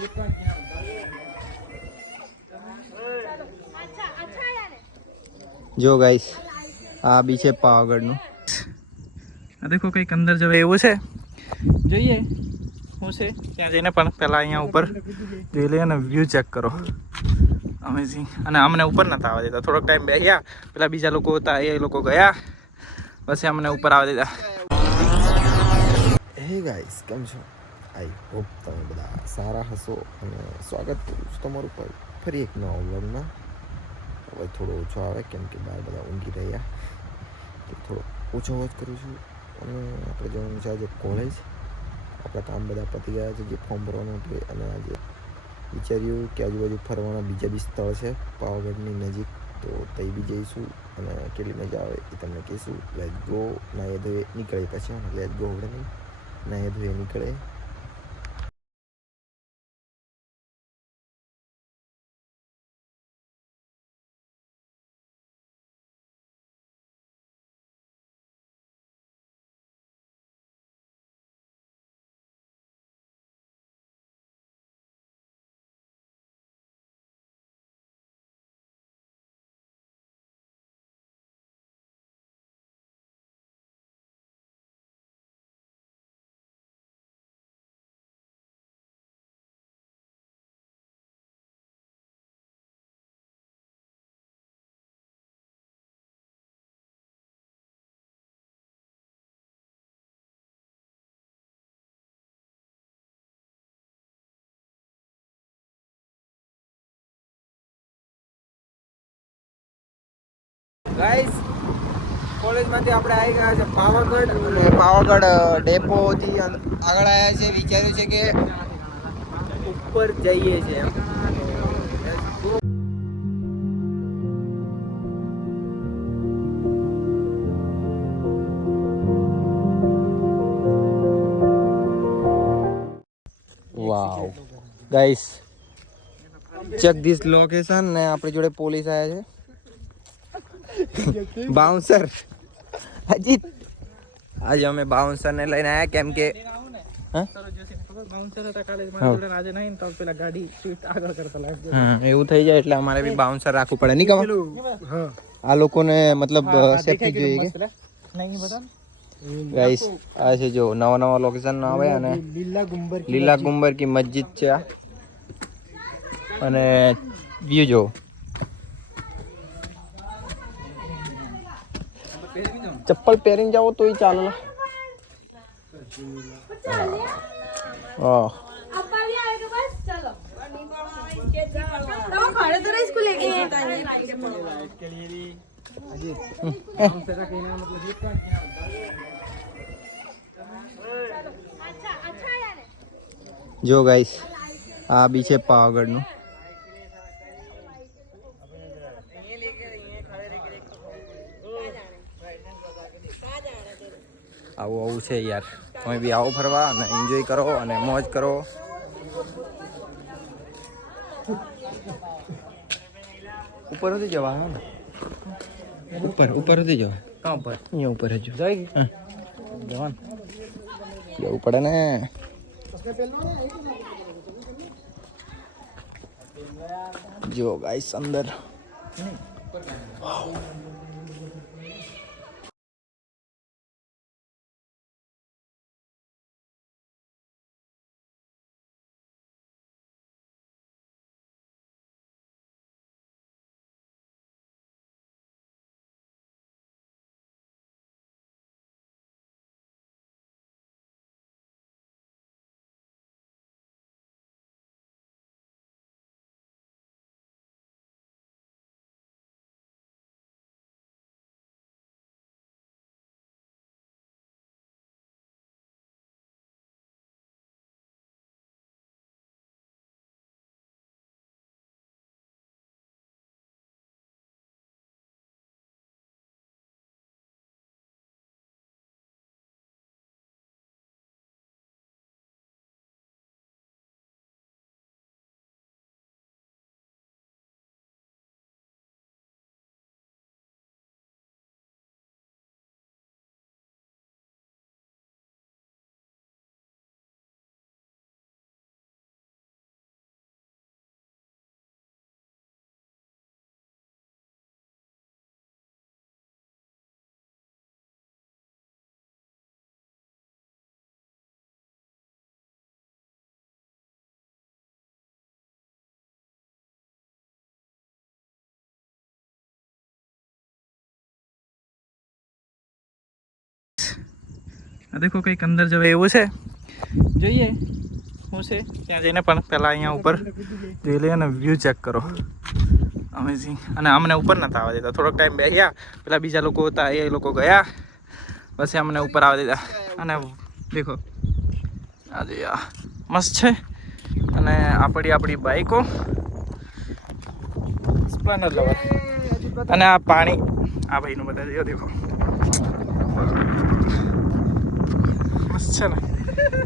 જો ગાઈસ આ બી છે પાવાગઢનું. આ દેખો કંઈક અંદર જવાય એવું છે. જોઈએ શું છે ત્યાં જઈને, પણ પહેલાં અહીંયા ઉપર જોઈ લઈએ ને વ્યૂ ચેક કરો. અમેઝિંગ. અને અમને ઉપર નતા આવવા દેતા. થોડોક ટાઈમ બેસ્યા, પેલા બીજા લોકો હતા એ લોકો ગયા, પછી અમને ઉપર આવવા દીધા. હે ગાઈસ, કેમ છો? આઈ હોપ તમે બધા સારા હશો અને સ્વાગત કરું છું તમારું ફરી એક નવા વ્લોગમાં. હવે થોડો ઓછો આવે કેમ કે બહાર બધા ઊંઘી રહ્યા, તો થોડો ઓછો અવાજ કરું છું. અને આપણે જવાનું છે આજે કોલેજ. આપણા કામ બધા પતી ગયા છે, જે ફોર્મ ભરવાનું હતું. અને આજે વિચાર્યું કે આજુબાજુ ફરવાના બીજા બી સ્થળ છે પાવાગઢની નજીક, તો ત્યાં બી જઈશું અને કેટલી મજા આવે એ તમને કહીશું. Let go. નાહી ધોઈ નીકળે પછી લેટ ગો હવે નહીં, નાહી ધોઈ નીકળે. ગાઈસ, કોલેજમાંથી આપણે આવી ગયા છે પાવાગઢ, અને પાવાગઢ ડેપોથી આગળ આવ્યા છે. વિચાર્યું છે કે ઉપર જઈએ છે એમ. વાવ ગાઈસ, ચેક ધીસ લોકેશન. ને આપણી જોડે પોલીસ આવ્યા છે, બાઉન્સર અજીત. આજે અમે બાઉન્સર ને લઈને આવ્યા કેમ કે એવું થઈ જાય એટલે અમારે બી બાઉન્સર રાખવું પડે. નહીં ખબર આ લોકોને મતલબ સેફટી જોઈએ કે ગાઈસ. આ છે જો નવા નવા લોકેશન આવે, અને લીલા ગુંબર કી મસ્જિદ છે આ. અને વ્યૂ જો ચપ્પલ પહેરીને જાઓ તોય ચાલે. જો ગાઈસ આ બી છે પાવાગઢનું. આવું આવું છે યાર. તમે બી આવો ફરવા અને એન્જોય કરો અને મોજ કરો. ઉપર નથી જવા ને, ઉપર નથી જવા. ક્યાં ઉપર? અહીંયા ઉપર જ જવાનું, જવું પડે ને. જો ગાઈસ અંદર આ દેખો કંઈક અંદર જવાય એવું છે, જોઈએ શું છે ત્યાં જઈને. પણ પહેલાં અહીંયા ઉપર જોઈ લઈએ અને વ્યૂ ચેક કરો, અમેઝિંગ. અને અમને ઉપર નતા આવવા દેતા, થોડોક ટાઈમ બેસ્યા, પેલા બીજા લોકો હતા એ લોકો ગયા, પછી અમને ઉપર આવવા દીધા. અને દેખો આજે મસ્ત છે. અને આપણી બાઈકો સ્પ્લેન્ડર લવર. અને આ પાણી આ ભાઈનું બધા દેખો મસ્ત છે ને.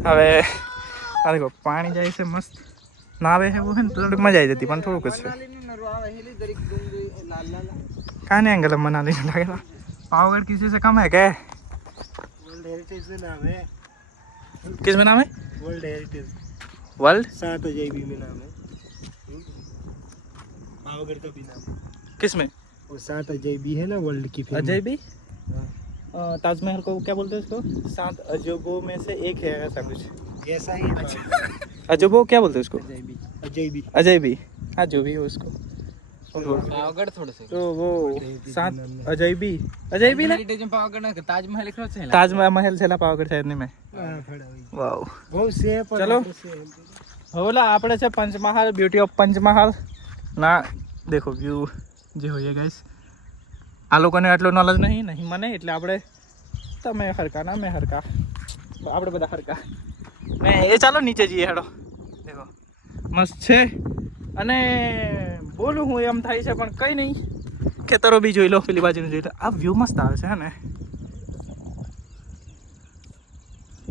હવે આ દેખો પાણી જાય છે મસ્ત, નાવે એવું હોય ને તો થોડીક મજા આવી જતી, પણ થોડુંક જ છે. कहाँ नहीं एंगल मनाली में लगेगा। पावागढ़ किसी से कम है क्या? वर्ल्ड हेरिटेज में नाम है। किस में नाम है? World heritage. वर्ल्ड 7 अजैबी में नाम है। पावागढ़ का भी नाम है। किस में? वो 7 अजैबी है ना वर्ल्ड की फिल्म। अजैबी? हाँ। ताजमहल को क्या बोलते हैं उसको? 7 अजूबों में से एक है ऐसा कुछ। ऐसा ही है। अजूबों क्या बोलते हैं उसको? अजैबी। अजैबी। अजैबी, हाँ जो भी हो उसको। पावागढ़ थोड़े से तो वो 7 अजैबी, अजैबी ना हेरिटेज में पावागढ़ ना ताजमहल लिखो છે ताजमहल છે પાવાગઢ શહેર ની મેં. हाँ, खड़ा हुई। વાવ. बहुत से है पर चलो। से है। ઓલા આપણે છે પંચમહાલ, બ્યુટી ઓફ પંચમહાલ ના દેખો વ્યૂ જે હોય ગાઈસ. આ લોકોને આટલો નોલેજ નહીં મને, એટલે આપણે તમે હરકા ના મેં હરકા, આપણે બધા હરકા ને એ. ચાલો નીચે જઈએ હેડો. દેખો મસ્ત છે. અને બોલું હું એમ થાય છે પણ કંઈ નહીં, ખેતરો બી જોઈ લો, પેલી બાજુનું જોઈ લો. આ વ્યૂ મસ્ત આવે છે હે ને.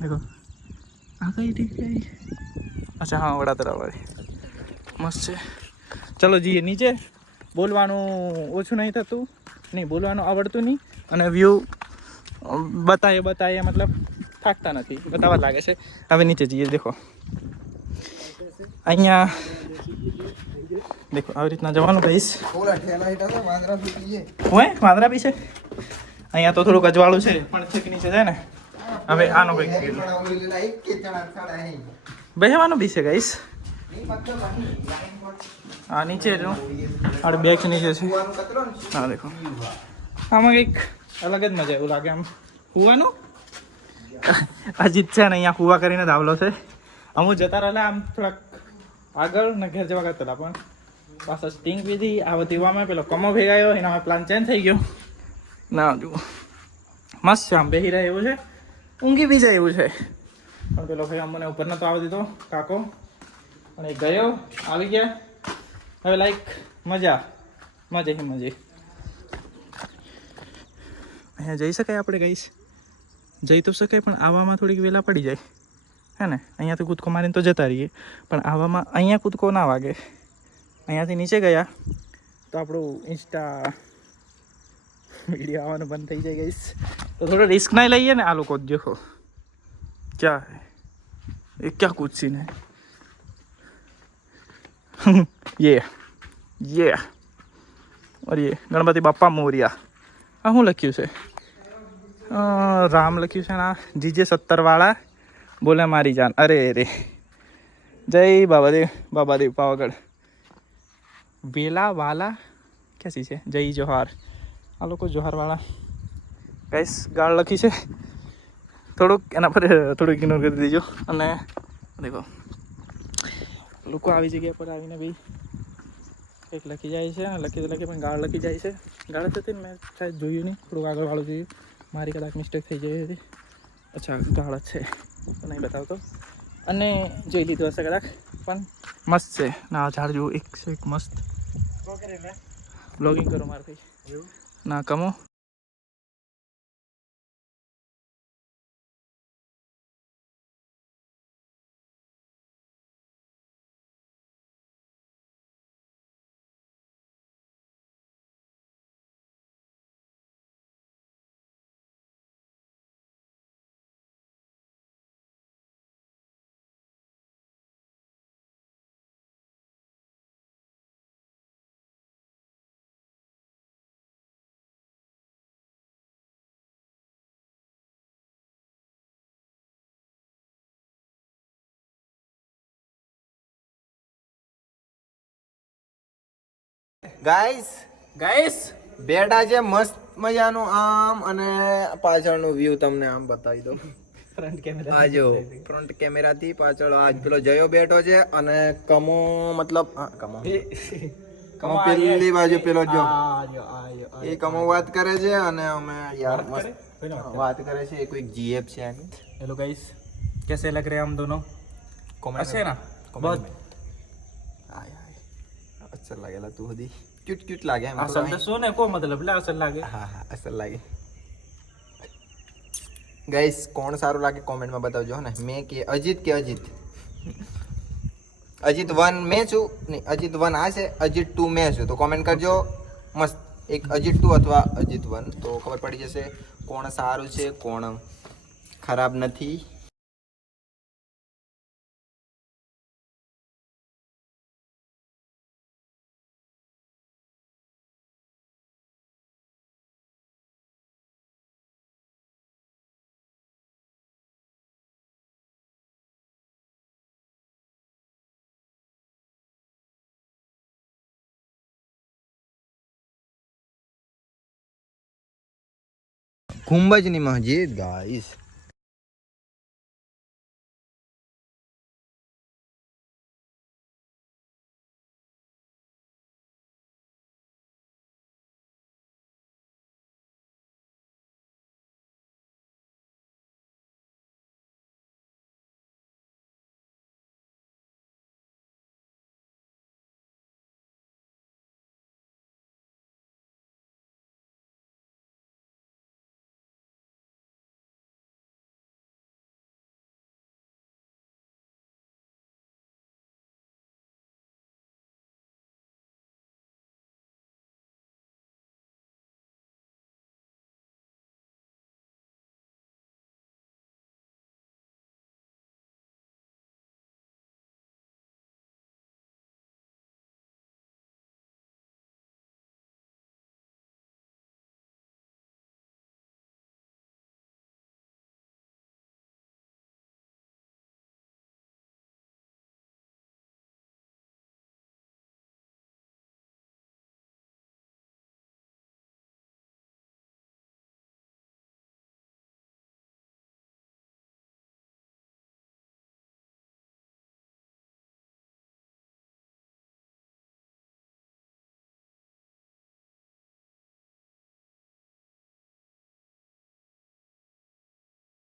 દેખો આ કઈ જગ્યાએ? અચ્છા હા, વડાતરા વાળી મસ્ત છે. ચલો જઈએ નીચે. બોલવાનું ઓછું નહીં થતું, નહીં બોલવાનું આવડતું નહીં, અને વ્યૂ બતાવીએ મતલબ થાકતા નથી, બતાવવા લાગે છે. હવે નીચે જઈએ. દેખો અહીંયા દેખો આવી રીતના જવાનું કહીશ. ઓલા ઠેલા હેઠા તો વાંદરા ફૂટી છે. હોય વાંદરા બી છે અહીંયા, તો થોડુંક અજવાળું છે પણ છેક નીચે જાય ને. હવે આનો કંઈક પણ ઓલી લેલા એક કે ચણા ખાડા હે. બેહવાનું બી છે ગાઈસ. નહીં પત્તો પાણી લાઈન પર આ નીચે જો આ બેગ નીચે છે. કૂવાનું કતરો ને. હા દેખો આમાં કંઈક અલગ જ મજા એવું લાગે આમ કૂવાનું. અજીત છે ને અહીંયા કૂવા કરીને ધાવલો છે. અમુક જતા રહેલા આમ થોડાક આગળ ને ઘેર જવા કરતા, પણ પાછા સ્ટિંગ પીધી. આ વધીવામાં પેલો કમો ભેગાયો, એનામાં પ્લાન ચેન્જ થઈ ગયો. ના જુઓ મસ્ત છે, આમ બેહી રહે એવું છે, ઊંઘી બી જાય એવું છે. પણ પેલો ભાઈ અમને ઉપર નતો આવવા દીધો કાકો, અને એ ગયો આવી ગયા. હવે લાઈક મજા. અહીંયા જઈ શકાય આપણે ગઈશ, જઈ તો શકાય, પણ આવવામાં થોડીક વહેલા પડી જાય હે ને. અહીંયાથી કૂદકો મારીને તો જતા રહીએ, પણ આવવામાં અહીંયા કૂદકો ના વાગે. અહીંયાથી નીચે ગયા તો આપણું ઇન્સ્ટા વિડીયો આવવાનું બંધ થઈ જાય ગઈશ. તો થોડો રિસ્ક ના લઈએ ને. આ લોકો દેખો ક્યાં હે, એ ક્યાં કૂદસી ને ये और ये गणपति बापा मोरिया. આ શું લખ્યું છે? રામ લખ્યું છે ના. જીજે 70 વાળા બોલે મારી જાન. અરે રે જય બાબાદેવ પાવાગઢ. વેલા વાલા ક્યાં છે? જય જોહાર. આ લોકો જોહાર વાળા ગાઈસ ગાળ લખી છે. થોડુંક એના પર થોડુંક ઇગ્નોર કરી દેજો. અને દેખો લોકો આવી જગ્યા પર આવીને ભાઈ કંઈક લખી જાય છે. લખી પણ ગાળ લખી જાય છે. ગાળ જ હતી ને, મેં સાહેબ જોયું નહીં, થોડુંક આગળ વાળું જોયું. મારી કદાચ મિસ્ટેક થઈ ગઈ હતી. અચ્છા ગાળ જ છે તો નહીં બતાવતો. અને જોઈ લીધું હશે કદાચ, પણ મસ્ત છે. ના ઝાડ જેવું એક છે, એક મસ્ત. બ્લોગિંગ કરો મારે ભાઈ ના કમો. ગાઈસ બેડા છે મસ્ત મજાનું આમ, અને પાછળનું વ્યૂ તમને આમ બતાવી દઉં. ફ્રન્ટ કેમેરા આ જો ફ્રન્ટ કેમેરાથી પાછળ આજ પેલો જયો બેઠો છે અને કમો મતલબ કમો કમો પેલી બાજુ પેલો જો એ કમો વાત કરે છે અને અમે યાર મસ્ત વાત કરે છે એ કોઈ જીએફ છે આની हेलो गाइस कैसे लग रहे हैं हम दोनों अच्छे हैं ना बहुत આય અસર લાગેલા તું હદી ક્યુટ ક્યુટ લાગે એમ असल तो सोने को मतलब ला असल लागे હા હા અસર લાગે ગાઈસ કોણ સારું લાગે કોમેન્ટમાં બતાવજો ને મેં કે અજીત અજીત 1 મેં છું નહીં અજીત 1 આ છે અજીત 2 મેં છું તો કોમેન્ટ કરજો મસ્ત એક અજીત 2 અથવા અજીત 1 તો ખબર પડી જશે કોણ સારું છે કોણ ખરાબ નથી કુંભજની મસ્જિદ ગાઈસ